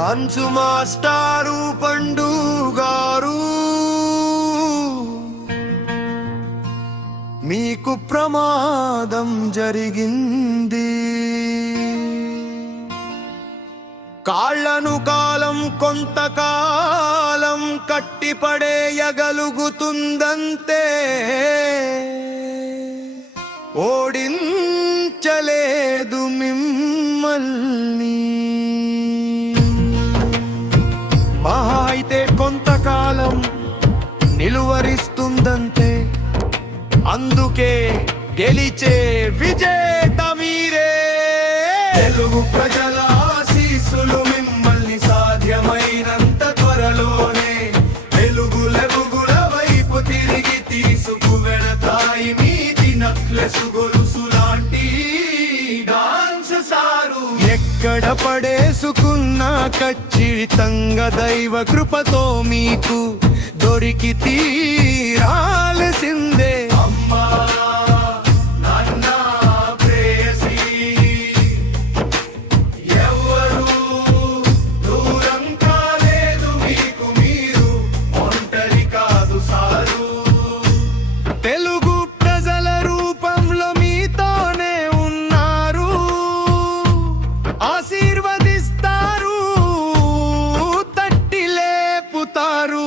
Dance మాస్టారు పండు గారు, మీకు ప్రమాదం జరిగింది. కాళ్లను కాలం కొంతకాలం కట్టిపడేయగలుగుతుందంతే, ఓడించలేదు మిమ్మల్ని. మహా అయితే కొంతకాలం నిలువరిస్తుందంతే, అందుకే గెలిచే విజేత మీరే. తెలుగు ప్రజల ఆశీస్సులు మిమ్మల్ని సాధ్యమైనంత త్వరలోనే వెలుగుల వైపు తిరిగి తీసుకువెళతాయి. మీది నక్లెసు గొలుసు లాంటి డాన్స్ సారు, ఎక్కడ పడేసుకున్నా ఖచ్చితంగా దైవ కృపతో మీకు దొరికి తీరాల్సిందే. అమ్మా నాన్న ప్రేయసి, ఎవరు దూరం కాలేదు మీకు, మీరు ఒంటరి కాదు సారు. తెలుగు ప్రజల రూపంలో మీతోనే ఉన్నారు, ఆశీర్వదిస్తారు, తట్టి లేపుతారు.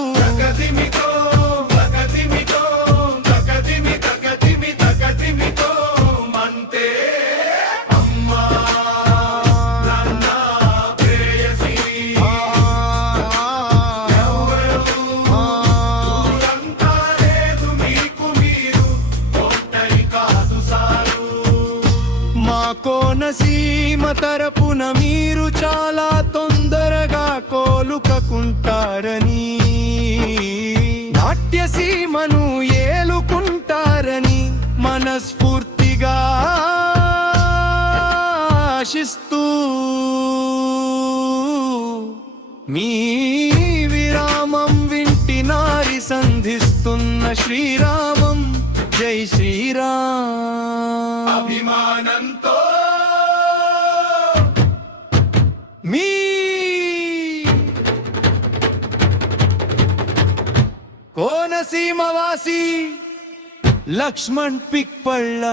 కోనసీమ తరపున మీరు చాలా తొందరగా కోలుకుంటారని, నాట్యసీమను ఏలుకుంటారని మనస్ఫూర్తిగా ఆశిస్తూ మీ విరామం వింటి నారి సంధిస్తున్న శ్రీరామం. జై శ్రీరామ్. అభిమానంతో మీ కోనసీమ వాసి లక్ష్మణ్ పిక్పళ్ళ.